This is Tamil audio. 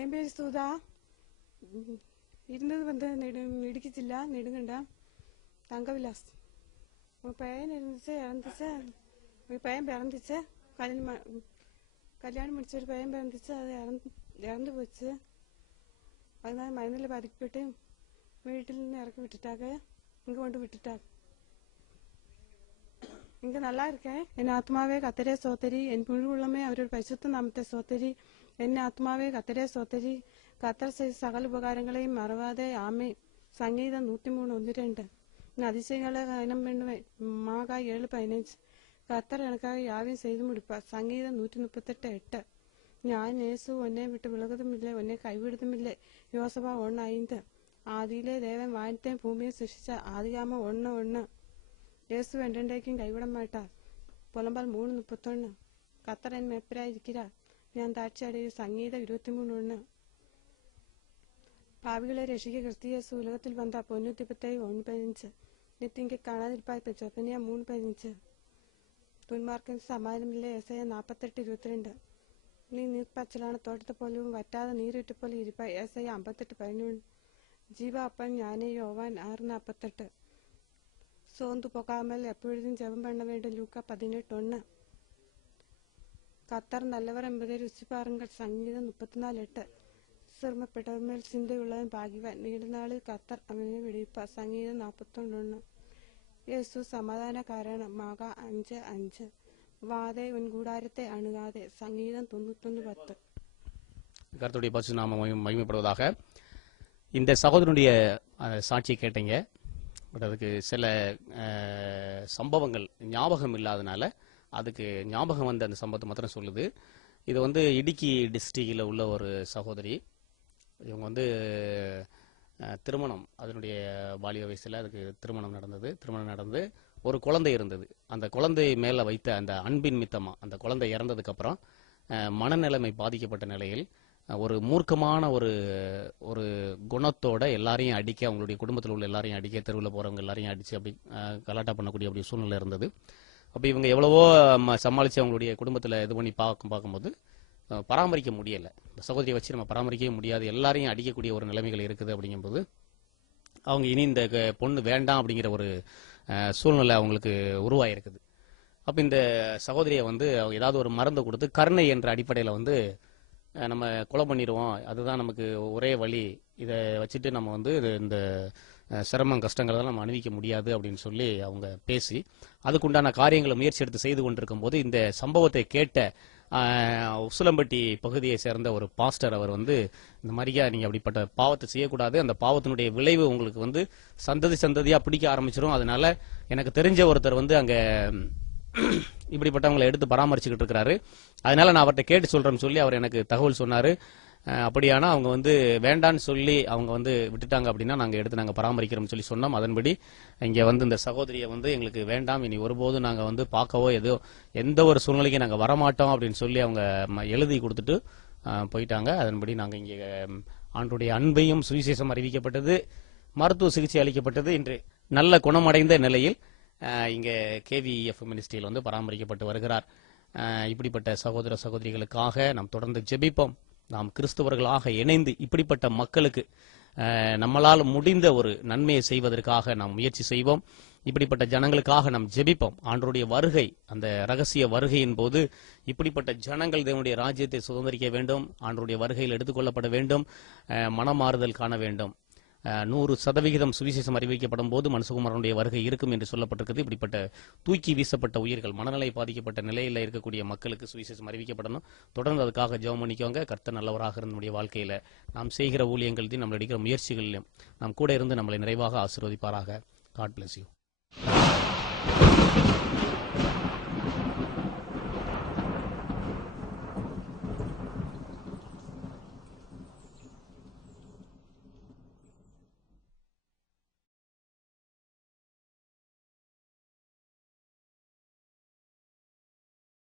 என் பேர் சுதா. இருந்தது வந்து இடுக்கிச்சில்ல நெடுங்கண்டா தங்கவிலாஸ். உங்கள் பையன் இருந்துச்சு, இறந்துச்சு. உங்கள் பையன் பிறந்துச்சு, கல்யாணம் முடிச்ச ஒரு பையன் பிறந்துச்சு, அது இறந்து போச்சு. அதனால மனதில் பாதிக்கப்பட்டு வீட்டில் இறக்கி விட்டுட்டாங்க. இங்கே கொண்டு விட்டுட்டாங்க. இங்கே நல்லா இருக்கேன். என் ஆத்மாவே கத்தரே சோத்தரி, என் முழு உள்ளமே அவரோட பரிசுத்த நாமத்தை சோத்தரி. என் ஆத்மாவே கத்தரே சோத்தரி, கத்தர் செய்த சகல உபகாரங்களையும் மறவாதே. ஆமே. சங்கீதம் 103:1-2. நான் அதிசயங்களை கனம் பண்ணுவேன். மாகா 7:15. கத்தர் எனக்காக யாவையும் செய்து முடிப்பார். சங்கீதம் 138:8. ഞാൻ യേശു ഒന്നെ വിട്ട് വിളകുതുമില്ല, ഒന്നെ കൈവിടുതുമില്ലേ. യോസഫ 1:5. ആദിയിലെ ദേവൻ വാനത്തെയും ഭൂമിയെ സൃഷ്ടിച്ച. ആദിയാമ 1:1. യേசு என்றென்றைக்கும் கைவிட மாட்டார். புலம்பால் 3:31. கத்தர் என் மெப்பராயிருக்கிறார், ഞാൻ தாட்சி அடையும். சங்கீதம் 23:1. பாவிகளை ரசிக்க கிறிஸ்து இயேசு உலகத்தில் வந்தார். பொன்னுத்திபத்தை 1:15. நீ திங்கை காணாதிருப்பாய். சொப்பனியா 3:15. துன்மார்க்கன் சமாதானமில்லை. ஏசாயா 48:22. நீ நீர்ப்பாய்ச்சலான தோட்டத்தை போலவும் வറ്റാத நீரிட்டு போல இருப்பாய். ஏசாயா 58:11. ஜீவ அப்பன் ஞானே. யோவான் 6:48. சோர்ந்து போகாமல் எப்பொழுதும் ஜெபம் பண்ண வேண்டும். லூக்கா 18:1. கத்தர் நல்லவர் என்பதை ருசி பாருங்கள். சங்கீதம் 34:8. சிரமப்பட்டவர் மேல் சிந்தை உள்ளவன் பாகிவான், நீண்ட நாளில் கத்தர் அவனை விடுவிப்பார். சங்கீதம் 41:1. இயேசு சமாதானக்காரன். மாகா 5:5. வாதே உன் கூடாரத்தை அணுகாதே. சங்கீதம் 91:10. கர்த்தருடைய பரிசுத்த நாமம் மகிமைப்படுவதாக. இந்த சகோதரனுடைய சாட்சியை கேட்டீங்க. பட் அதுக்கு சில சம்பவங்கள் ஞாபகம் இல்லாதனால அதுக்கு ஞாபகம் வந்த அந்த சம்பவத்தை மாத்திரம் சொல்லுது. இது வந்து இடுக்கி டிஸ்ட்ரிக்டில் உள்ள ஒரு சகோதரி. இவங்க வந்து திருமணம், அதனுடைய பாலிய வயசில் அதுக்கு திருமணம் நடந்து ஒரு குழந்தை இருந்தது. அந்த குழந்தை மேலே வைத்த அந்த அன்பின் மித்தமாக அந்த குழந்தை இறந்ததுக்கப்புறம் மனநிலைமை பாதிக்கப்பட்ட நிலையில் ஒரு மூர்க்கமான ஒரு குணத்தோட எல்லாரையும் அடிக்க, அவங்களுடைய குடும்பத்தில் உள்ள எல்லாரையும் அடிக்க, தெருவில் போகிறவங்க எல்லாரையும் அடித்து அப்படி கலாட்டா பண்ணக்கூடிய அப்படி சூழ்நிலை இருந்தது. அப்போ இவங்க எவ்வளவோ சமாளித்து அவங்களுடைய குடும்பத்தில் இது பண்ணி பார்க்கும்போது பராமரிக்க முடியலை. இந்த சகோதரியை வச்சு நம்ம பராமரிக்கவே முடியாது, எல்லாரையும் அடிக்கக்கூடிய ஒரு நிலைமைகள் இருக்குது. அப்படிங்கும்போது அவங்க இனி இந்த பொண்ணு வேண்டாம் அப்படிங்கிற ஒரு சூழ்நிலை அவங்களுக்கு உருவாயிருக்குது. அப்போ இந்த சகோதரியை வந்து ஏதாவது ஒரு மருந்தை கொடுத்து கருணை என்ற அடிப்படையில் வந்து நம்ம கொலை பண்ணிடுவோம், அதுதான் நமக்கு ஒரே வழி, இதை வச்சுட்டு நம்ம வந்து இந்த சிரமம் கஷ்டங்களெல்லாம் நம்ம அனுபவிக்க முடியாது அப்படின்னு சொல்லி அவங்க பேசி அதுக்குண்டான காரியங்களை முயற்சி எடுத்து செய்து கொண்டிருக்கும் போது இந்த சம்பவத்தை கேட்ட உசிலம்பட்டி பகுதியை சேர்ந்த ஒரு பாஸ்டர் அவர் வந்து இந்த மாதிரியா நீங்கள் அப்படிப்பட்ட பாவத்தை செய்யக்கூடாது, அந்த பாவத்தினுடைய விளைவு உங்களுக்கு வந்து சந்ததியாக பிடிக்க ஆரம்பிச்சிடும், அதனால எனக்கு தெரிஞ்ச ஒருத்தர் வந்து அங்கே இப்படிப்பட்டவங்களை எடுத்து பராமரிச்சுக்கிட்டு இருக்கிறாரு, அதனால நான் அவர்கிட்ட கேட்டு சொல்றேன்னு சொல்லி அவர் எனக்கு தகவல் சொன்னாரு. அப்படியானா அவங்க வந்து வேண்டான்னு சொல்லி அவங்க வந்து விட்டுட்டாங்க அப்படின்னா நாங்கள் பராமரிக்கிறோம்னு சொல்லி சொன்னோம். அதன்படி இங்கே வந்து இந்த சகோதரியை வந்து எங்களுக்கு வேண்டாம், இனி ஒருபோதும் நாங்கள் வந்து பார்க்கவோ எந்த ஒரு சூழ்நிலைக்கும் நாங்கள் வரமாட்டோம் அப்படின்னு சொல்லி அவங்க எழுதி கொடுத்துட்டு போயிட்டாங்க. அதன்படி நாங்கள் இங்கே ஆண்டுடைய அன்பையும் சுவிசேஷம் அறிவிக்கப்பட்டது, மருத்துவ சிகிச்சை அளிக்கப்பட்டது. இன்று நல்ல குணமடைந்த நிலையில் இங்கே கேவிஎஃப் மினிஸ்ட்ரியில் வந்து பராமரிக்கப்பட்டு வருகிறார். இப்படிப்பட்ட சகோதர சகோதரிகளுக்காக நாம் தொடர்ந்து ஜெபிப்போம். நாம் கிறிஸ்தவர்களாக இணைந்து இப்படிப்பட்ட மக்களுக்கு நம்மளால் முடிந்த ஒரு நன்மையை செய்வதற்காக நாம் முயற்சி செய்வோம். இப்படிப்பட்ட ஜனங்களுக்காக நாம் ஜெபிப்போம். ஆண்டவருடைய வருகை, அந்த ரகசிய வருகையின் போது இப்படிப்பட்ட ஜனங்கள் தேவனுடைய ராஜ்யத்தை சுதந்திரிக்க வேண்டும், ஆண்டவருடைய வருகையில் எடுத்துக்கொள்ளப்பட வேண்டும், மனமாறுதல் காண வேண்டும். 100% சுவிசேஷம் அறிவிக்கப்படும் போது மனுஷகுமாரனுடைய வருகை இருக்கும் என்று சொல்லப்பட்டிருக்கிறது. இப்படிப்பட்ட தூக்கி வீசப்பட்ட உயிர்கள், மனநிலை பாதிக்கப்பட்ட நிலையில் இருக்கக்கூடிய மக்களுக்கு சுவிசேஷம் அறிவிக்கப்படணும். தொடர்ந்து அதுக்காக ஜெபம் பண்ணிக்கோங்க. கர்த்தர் நல்லவராக இருந்த நம்முடைய வாழ்க்கையில நாம் செய்கிற ஊழியங்களையும் நம்ம எடுக்கிற முயற்சிகளிலும் நாம் கூட இருந்து நம்மளை நிறைவாக ஆசீர்வதிப்பாராக. God bless you.